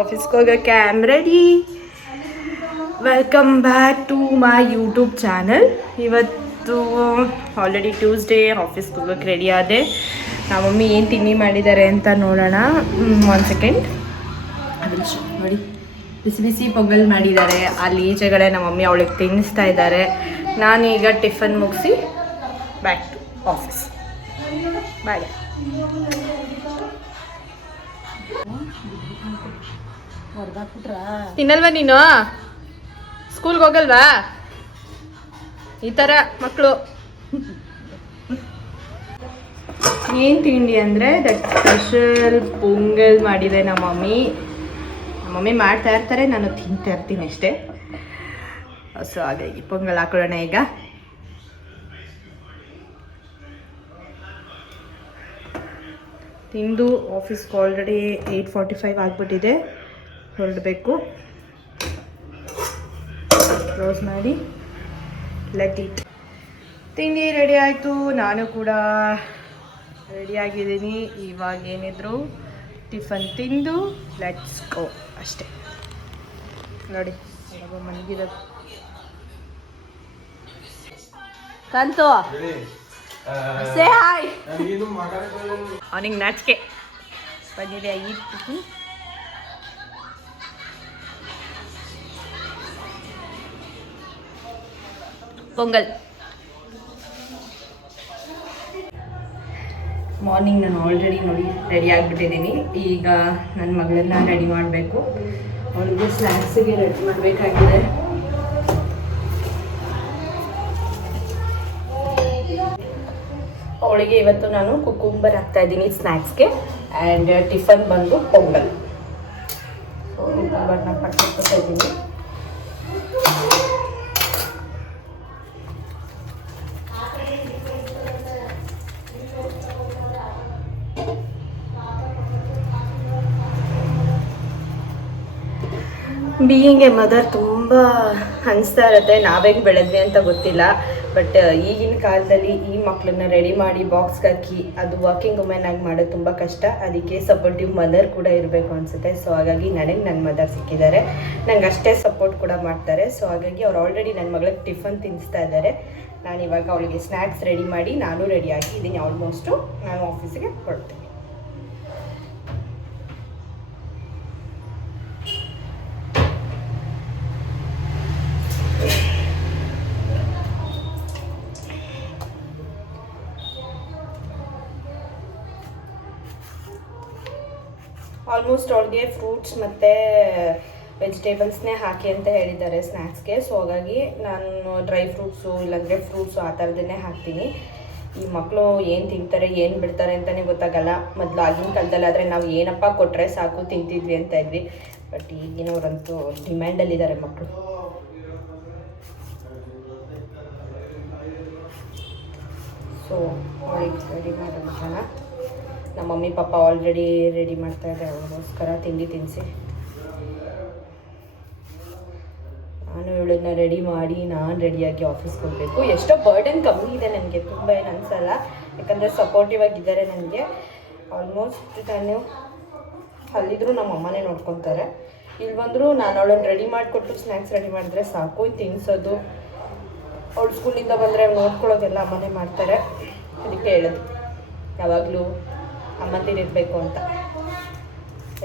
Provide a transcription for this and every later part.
ಆಫೀಸ್ಗೆ ಹೋಗೋಕ್ಕೆ I am ready. Welcome back to my YouTube channel. ಇವತ್ತು ಆಲ್ರೆಡಿ ಟ್ಯೂಸ್ಡೇ. ಆಫೀಸ್ಗೆ ಹೋಗೋಕ್ಕೆ ರೆಡಿ ಆದೆ. ನಮ್ಮ ಮಮ್ಮಿ ಏನು ತಿಂಡಿ ಮಾಡಿದ್ದಾರೆ ಅಂತ ನೋಡೋಣ. 1 ಸೆಕೆಂಡ್. ನೋಡಿ, ಬಿಸಿ ಬಿಸಿ ಪೊಂಗಲ್ ಮಾಡಿದ್ದಾರೆ. ಅಲ್ಲಿ ಈಚೆಗಡೆ ನಮ್ಮ ಮಮ್ಮಿ ಅವಳಿಗೆ ತಿನ್ನಿಸ್ತಾ ಇದ್ದಾರೆ. ನಾನೀಗ ಟಿಫನ್ ಮುಗಿಸಿ ಬ್ಯಾಕ್ ಟು ಆಫೀಸ್. ಬಾಯ್. ತಿನ್ನಲ್ವಾ ನೀನು? ಸ್ಕೂಲ್ಗೆ ಹೋಗಲ್ವಾ? ಈ ಥರ ಮಕ್ಕಳು. ಏನು ತಿಂಡಿ ಅಂದರೆ ದಟ್ ಸ್ಪೆಷಲ್ ಪೊಂಗಲ್ ಮಾಡಿದೆ ನಮ್ಮ ಮಮ್ಮಿ ಮಾಡ್ತಾ ಇರ್ತಾರೆ, ನಾನು ತಿಂತಾ ಇರ್ತೀನಿ ಅಷ್ಟೇ. ಸೊ ಹಾಗಾಗಿ ಪೊಂಗಲ್ ಹಾಕೊಳ್ಳೋಣ ಈಗ. ತಿಂದು ಆಫೀಸ್ಗೆ ಆಲ್ರೆಡಿ 8:45 ಆಗಿಬಿಟ್ಟಿದೆ. ಹೊರಡಬೇಕು. ಕ್ಲೋಸ್ ಮಾಡಿ ಲೆಟ್ ಇಟ್. ತಿಂಡಿ ರೆಡಿ ಆಯಿತು, ನಾನು ಕೂಡ ರೆಡಿಯಾಗಿದ್ದೀನಿ. ಇವಾಗ ಏನಿದ್ರು ಟಿಫನ್ ತಿಂದು ಲೆಟ್ಸ್ ಗೋ ಅಷ್ಟೇ. ನೋಡಿ ಮಲಗಿರೋದು ಕಂತು. Say hi. ಅವನಿಗೆ ನಾಚಿಕೆ ಬಂದಿದೆ. ಈ ಪೊಂಗಲ್. ಮಾರ್ನಿಂಗ್ ನಾನು ಆಲ್ರೆಡಿ ನೋಡಿ ರೆಡಿ ಆಗಿಬಿಟ್ಟಿದ್ದೀನಿ. ಈಗ ನನ್ನ ಮಗಳನ್ನ ರೆಡಿ ಮಾಡಬೇಕು. ಅವಳಿಗೆ ಸ್ನ್ಯಾಕ್ಸಿಗೆ ರೆಡಿ ಮಾಡಬೇಕಾಗಿದೆ. ಅವಳಿಗೆ ಇವತ್ತು ನಾನು ಕುಕುಂಬರ್ ಹಾಕ್ತಾ ಇದ್ದೀನಿ ಸ್ನ್ಯಾಕ್ಸ್ಗೆ. ಆ್ಯಂಡ್ ಟಿಫನ್ ಬಂದು ಪೊಂಗಲ್. ಸೊ ಕುಕುಂಬರ್ನ ಕಟ್ಕೊಳ್ತಾ ಇದ್ದೀನಿ. ಬೀಯಿಂಗ್ ಎ ಮದರ್ ತುಂಬ ಅನಿಸ್ತಾ ಇರುತ್ತೆ, ನಾವೇಗೆ ಬೆಳೆದ್ವಿ ಅಂತ ಗೊತ್ತಿಲ್ಲ. ಬಟ್ ಈಗಿನ ಕಾಲದಲ್ಲಿ ಈ ಮಕ್ಕಳನ್ನ ರೆಡಿ ಮಾಡಿ ಬಾಕ್ಸ್ಗೆ ಹಾಕಿ ಅದು ವರ್ಕಿಂಗ್ ವುಮೆನ್ ಆಗಿ ಮಾಡೋದು ತುಂಬ ಕಷ್ಟ. ಅದಕ್ಕೆ ಸಪೋರ್ಟಿವ್ ಮದರ್ ಕೂಡ ಇರಬೇಕು ಅನಿಸುತ್ತೆ. ಸೊ ಹಾಗಾಗಿ ನನಗೆ ನನ್ನ ಮದರ್ ಸಿಕ್ಕಿದ್ದಾರೆ, ನಂಗೆ ಅಷ್ಟೇ ಸಪೋರ್ಟ್ ಕೂಡ ಮಾಡ್ತಾರೆ. ಸೊ ಹಾಗಾಗಿ ಅವ್ರು ಆಲ್ರೆಡಿ ನನ್ನ ಮಗಳಿಗೆ ಟಿಫನ್ ತಿನ್ನಿಸ್ತಾ ಇದ್ದಾರೆ. ನಾನಿವಾಗ ಅವಳಿಗೆ ಸ್ನ್ಯಾಕ್ಸ್ ರೆಡಿ ಮಾಡಿ ನಾನು ರೆಡಿ ಆಗಿದ್ದೀನಿ. ಆಲ್ಮೋಸ್ಟು ನಾನು ಆಫೀಸಿಗೆ ಹೊರಡ್ತೀನಿ. ಆಲ್ಮೋಸ್ಟ್ ಅವ್ಳಿಗೆ ಫ್ರೂಟ್ಸ್ ಮತ್ತು ವೆಜಿಟೇಬಲ್ಸ್ನೇ ಹಾಕಿ ಅಂತ ಹೇಳಿದ್ದಾರೆ ಸ್ನ್ಯಾಕ್ಸ್ಗೆ. ಸೊ ಹಾಗಾಗಿ ನಾನು ಡ್ರೈ ಫ್ರೂಟ್ಸು ಇಲ್ಲಾಂದರೆ ಫ್ರೂಟ್ಸು ಆ ಥರದನ್ನೇ ಹಾಕ್ತೀನಿ. ಈ ಮಕ್ಕಳು ಏನು ತಿಂತಾರೆ ಏನು ಬಿಡ್ತಾರೆ ಅಂತಲೇ ಗೊತ್ತಾಗಲ್ಲ. ಮೊದಲು ಆಗಿನ ಕಾಲದಲ್ಲಿ ಆದರೆ ನಾವು ಏನಪ್ಪ ಕೊಟ್ಟರೆ ಸಾಕು ತಿಂತಿದ್ವಿ ಅಂತ ಇದ್ವಿ. ಬಟ್ ಈಗಿನವರಂತೂ ಡಿಮ್ಯಾಂಡಲ್ಲಿದ್ದಾರೆ ಮಕ್ಕಳು. ಸೊ ಅವಳಿಗೆ ರೆಡಿ ಮಾಡೋಣ. ನಮ್ಮ ಮಮ್ಮಿ ಪಾಪ ಆಲ್ರೆಡಿ ರೆಡಿ ಮಾಡ್ತಾಯಿದ್ದಾರೆ ಅವಳಿಗೋಸ್ಕರ ತಿಂಡಿ ತಿನ್ನಿಸಿ. ನಾನು ಇವಳನ್ನ ರೆಡಿ ಮಾಡಿ ನಾನು ರೆಡಿಯಾಗಿ ಆಫೀಸ್ಗೆ ಹೋಗಬೇಕು. ಎಷ್ಟೋ ಬರ್ಡನ್ ಕಮ್ಮಿ ಇದೆ ನನಗೆ, ತುಂಬ ಏನು ಅನಿಸಲ್ಲ. ಯಾಕಂದರೆ ಸಪೋರ್ಟಿವ್ ಆಗಿದ್ದಾರೆ ನನಗೆ. ಆಲ್ಮೋಸ್ಟ್ ನಾನು ಅಲ್ಲಿದ್ದರೂ ನಮ್ಮ ಅಮ್ಮನೇ ನೋಡ್ಕೊತಾರೆ. ಇಲ್ಲಿ ಬಂದರೂ ನಾನು ಅವಳನ್ನು ರೆಡಿ ಮಾಡಿಕೊಟ್ಟು ಸ್ನ್ಯಾಕ್ಸ್ ರೆಡಿ ಮಾಡಿದ್ರೆ ಸಾಕು. ತಿನ್ನಿಸೋದು ಅವಳು ಸ್ಕೂಲಿಂದ ಬಂದರೆ ನೋಡ್ಕೊಳ್ಳೋದೆಲ್ಲ ಅಮ್ಮನೇ ಮಾಡ್ತಾರೆ. ಅದಕ್ಕೆ ಹೇಳೋದು ಯಾವಾಗಲೂ ಅಮ್ಮಂದಿರಿರಬೇಕು ಅಂತ.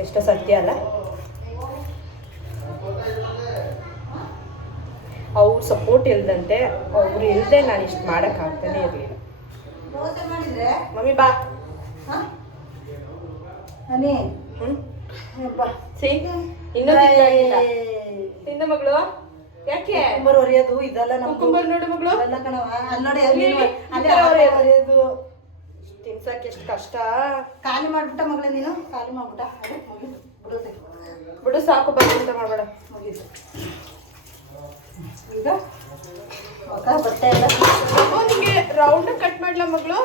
ಎಷ್ಟೋ ಸತ್ಯ ಅಲ್ಲ. ಅವ್ರು ಸಪೋರ್ಟ್ ಇಲ್ದಂತೆ, ಅವ್ರು ಇಲ್ಲದೆ ನಾನು ಇಷ್ಟು ಮಾಡೋಕ್ಕಾಗ್ತಾನೆ ಇರಲಿಲ್ಲ. ಮಮ್ಮಿ ಬಾ. ಸಿ ಇನ್ನೂ ತಿಂದ ಮಗಳು. ಯಾಕೆ ಹೊರಿಯೋದು ಇದೆಲ್ಲ ಕುಕ್ಕುಂಬರ್ ನೋಡು ಮಗಳು. ಹೊರಿಯೋದು ತಿನ್ಸಕ್ಕೆ ಎಷ್ಟು ಕಷ್ಟ. ಖಾಲಿ ಮಾಡ್ಬಿಟ್ಟ ಮಗಳೇ ನೀನು. ಖಾಲಿ ಮಾಡ್ಬಿಟ್ಟ ಬಿಡು ಸಾಕು. ಬಂದ ಮಾಡಬೇಡ. ಈಗ ಬಟ್ಟೆ ಎಲ್ಲ ನಿಮಗೆ ರೌಂಡ್ ಕಟ್ ಮಾಡ್ಲಾ ಮಗಳು?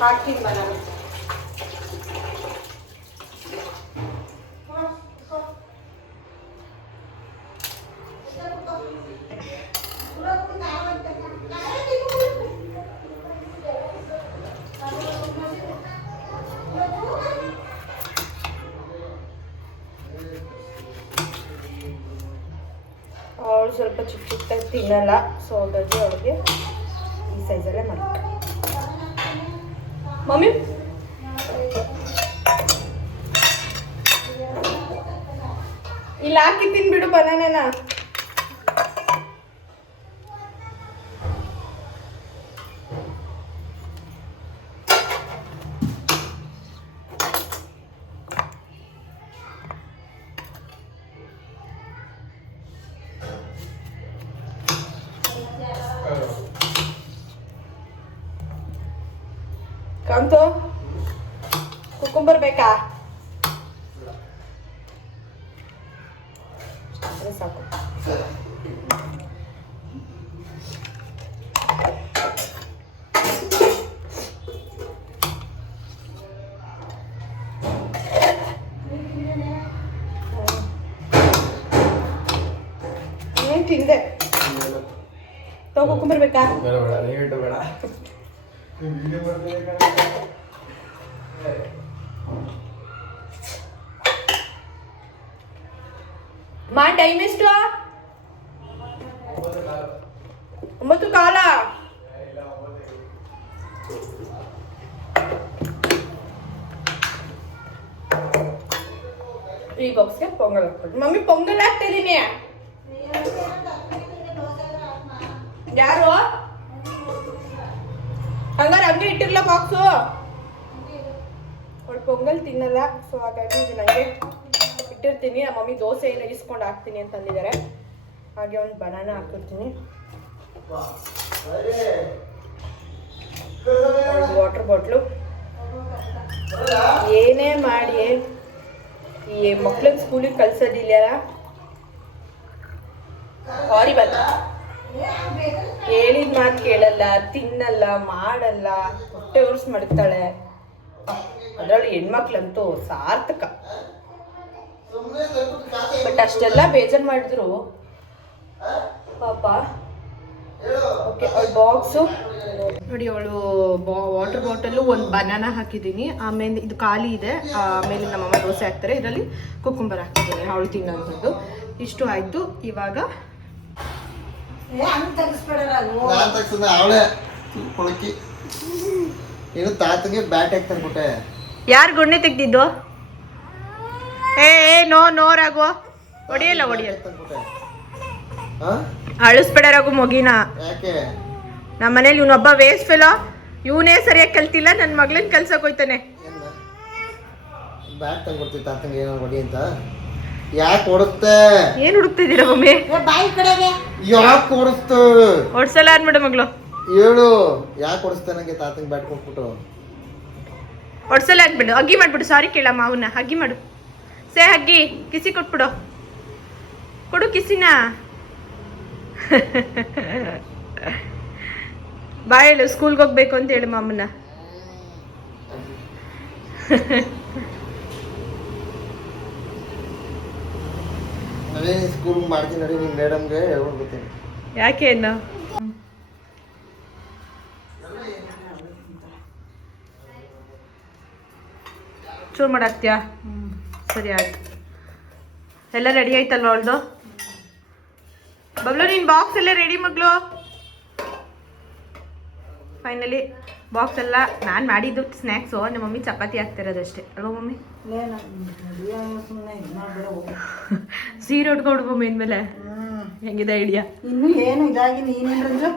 ಹಾಕ್ತೀನಿ ನಾನು. ಚಿಕ್ಕ ಚಿಕ್ಕದಾಗಿ ತಿನ್ನಲ್ಲ. ಸೊ ಹಾಗಾಗಿ ಅವಳಿಗೆ ಈ ಸೈಜಲ್ಲೇ ಮಾಡಿ. ಮಮ್ಮಿ ಇಲ್ಲಿ ಹಾಕಿ ತಿನ್ಬಿಡು ಬನಾನನ. ಕಾಂತು ಕುಕುಂಬರ್ ಬೇಕಾ? ಸಾಕು. ತಿಂದೆ ತಗೋ ಕುಕುಂಬರ್ ಬೇಕಾ? ಮಾ ಟೈಮ್ ಎಷ್ಟು? 9:15. ಈ ಬಾಕ್ಸ್ಗೆ ಪೊಂಗಲ್ ಹಾಕ್ಬಿಟ್ಟು. ಮಮ್ಮಿ ಪೊಂಗಲ್ ಹಾಕ್ತಾ ಇದೀನಿ. ಯಾರು ಹಂಗಾರೆ ಹಂಗೆ ಇಟ್ಟಿರ್ಲ ಬಾಕ್ಸು? ಅವಳು ಪೊಂಗಲ್ ತಿನ್ನಲ್ಲ. ಸೊ ಹಾಗಾಗಿ ಇದು ನನಗೆ ಇಟ್ಟಿರ್ತೀನಿ. ನಮ್ಮ ಮಮ್ಮಿ ದೋಸೆ ಎಲ್ಲ ಇಸ್ಕೊಂಡು ಹಾಕ್ತೀನಿ ಅಂತ ಅಂದಿದ್ದಾರೆ. ಹಾಗೆ ಒಂದು ಬನಾನ ಹಾಕಿರ್ತೀನಿ. Water bottle. ಏನೇ ಮಾಡಿ ಈ ಮಕ್ಳಿಗೆ ಸ್ಕೂಲಿಗೆ ಕಳ್ಸೋದಿಲ್ಲ. ಹಾರಿಬಲ್. ಹೇಳಿದ ಮಾತು ಕೇಳಲ್ಲ, ತಿನ್ನಲ್ಲ, ಮಾಡಲ್ಲ, ಹೊಟ್ಟೆ ಉರ್ಸ್ ಮಾಡ್ತಾಳೆ. ಅದರಲ್ಲಿ ಹೆಣ್ಮಕ್ಳಂತೂ ಸಾರ್ಥಕ. ಬಟ್ ಅಷ್ಟೆಲ್ಲ ಬೇಜಾರು ಮಾಡಿದ್ರು ಪಾಪ. ಓಕೆ, ಅವಳು ಬಾಕ್ಸು ನೋಡಿ. ಅವಳು ವಾಟರ್ ಬಾಟಲು ಒಂದು ಬನಾನಾ ಹಾಕಿದ್ದೀನಿ. ಆಮೇಲೆ ಇದು ಖಾಲಿ ಇದೆ. ಆಮೇಲೆ ನಮ್ಮಮ್ಮ ದೋಸೆ ಹಾಕ್ತಾರೆ. ಇದರಲ್ಲಿ ಕುಕುಂಬರ್ ಹಾಕಿದ್ದೀನಿ ಅವಳು ತಿನ್ನೋಂಥದ್ದು. ಇಷ್ಟು ಆಯಿತು. ಇವಾಗ ಯಾರು ಗುಣ್ಣೆ ತೆಗ್ದಿದ್ದು? ನೋ ನೋ ರಾಘು, ಹೊಡಿಯಲ್ಲ ಅಳಿಸ್ಬೇಡ ರಾಘು ಮಗಿನ. ನಮ್ಮ ಮನೇಲಿ ಇವನೊಬ್ಬ ವೇಸ್ಟ್ ಫೆಲೋ. ಇವನೇ ಸರಿಯಾಗಿ ಕಲ್ತಿಲ್ಲ. ನನ್ನ ಮಗಳನ್ನ ಕಲ್ಸಕ್ ಹೋಯ್ತಾನೆ. ಯಾಕೆ ಓಡುತ್ತೆ? ಏನ್ ಹುಡುಕ್ತಿದ್ದೀರಾ ಮಮ್ಮಿ? ಯಾಕೆ ಓಡಿಸ್ತು? ಓಡ್ಸಲ್ಲ ಅನ್ಬಿಡ ಮಗಳು. ಹೇಳು ಯಾಕೆ ಓಡಿಸ್ತಾ? ನಂಗೆ ತಾತಂಗೆ ಬ್ಯಾಟ್ ಕೊಟ್ಬಿಟ್ಟು ಓಡ್ಸಲ್ಲ ಅನ್ಬಿಡು. ಅಗ್ಗಿ ಮಾಡ್ಬಿಡು. ಸಾರಿ ಕೇಳಮ್ಮ ಅವನ್ನ. ಅಗ್ಗಿ ಮಾಡು. ಹಗ್ಗಿ ಕಿಸಿ ಕೊಟ್ಬಿಡು. ಕೊಡು ಕಿಸಿನ. ಬಾ ಹೇಳು, ಸ್ಕೂಲ್ಗೆ ಹೋಗ್ಬೇಕು ಅಂತ ಹೇಳು ಮಾಮನ್ನ. ಸ್ಕೂಲ್ ಮಾಡ್ತೀನಿ ನೋಡಿ. ನಿಮ್ಮ ಮೇಡಮ್ಗೆ ಹೇಳ್ಬಿಡ್ತೀನಿ. ಯಾಕೆ ಏನು ಚೂರು ಮಾಡಾಕ್ತೀಯಾ? ಸರಿ ಆಯ್ತು. ಎಲ್ಲ ರೆಡಿ ಆಯ್ತಲ್ವ ಅವಳ್ದು? ಬಬ್ಲು ನಿನ್ನ ಬಾಕ್ಸ್ ಎಲ್ಲ ರೆಡಿ ಮಗಳು. ಫೈನಲಿ ಬಾಕ್ಸ್ ಎಲ್ಲ ನಾನು ಮಾಡಿದ್ದು ಸ್ನ್ಯಾಕ್ಸು. ನಿಮ್ಮ ಮಮ್ಮಿ ಚಪಾತಿ ಹಾಕ್ತಿರೋದಷ್ಟೇ ಅಲ್ವ ಮಮ್ಮಿ? ಸೀರೆ ಉಟ್ಕೊಂಡು ಮಮ್ಮಿ ಇನ್ಮೇಲೆ ಹೆಂಗಿದೆ ಐಡಿಯಾ? ಇನ್ನು ಏನು ಇದಾಗಿ ನೀನೇನು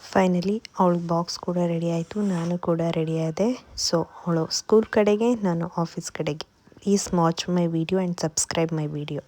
ಫೈನಲಿ ಅವಳ ಬಾಕ್ಸ್ ಕೂಡ ರೆಡಿ ಆಯಿತು. ನಾನು ಕೂಡ ರೆಡಿ ಆದೆ. ಸೊ ಅವಳು ಸ್ಕೂಲ್ ಕಡೆಗೆ, ನಾನು ಆಫೀಸ್ ಕಡೆಗೆ. Please watch my video and subscribe my video.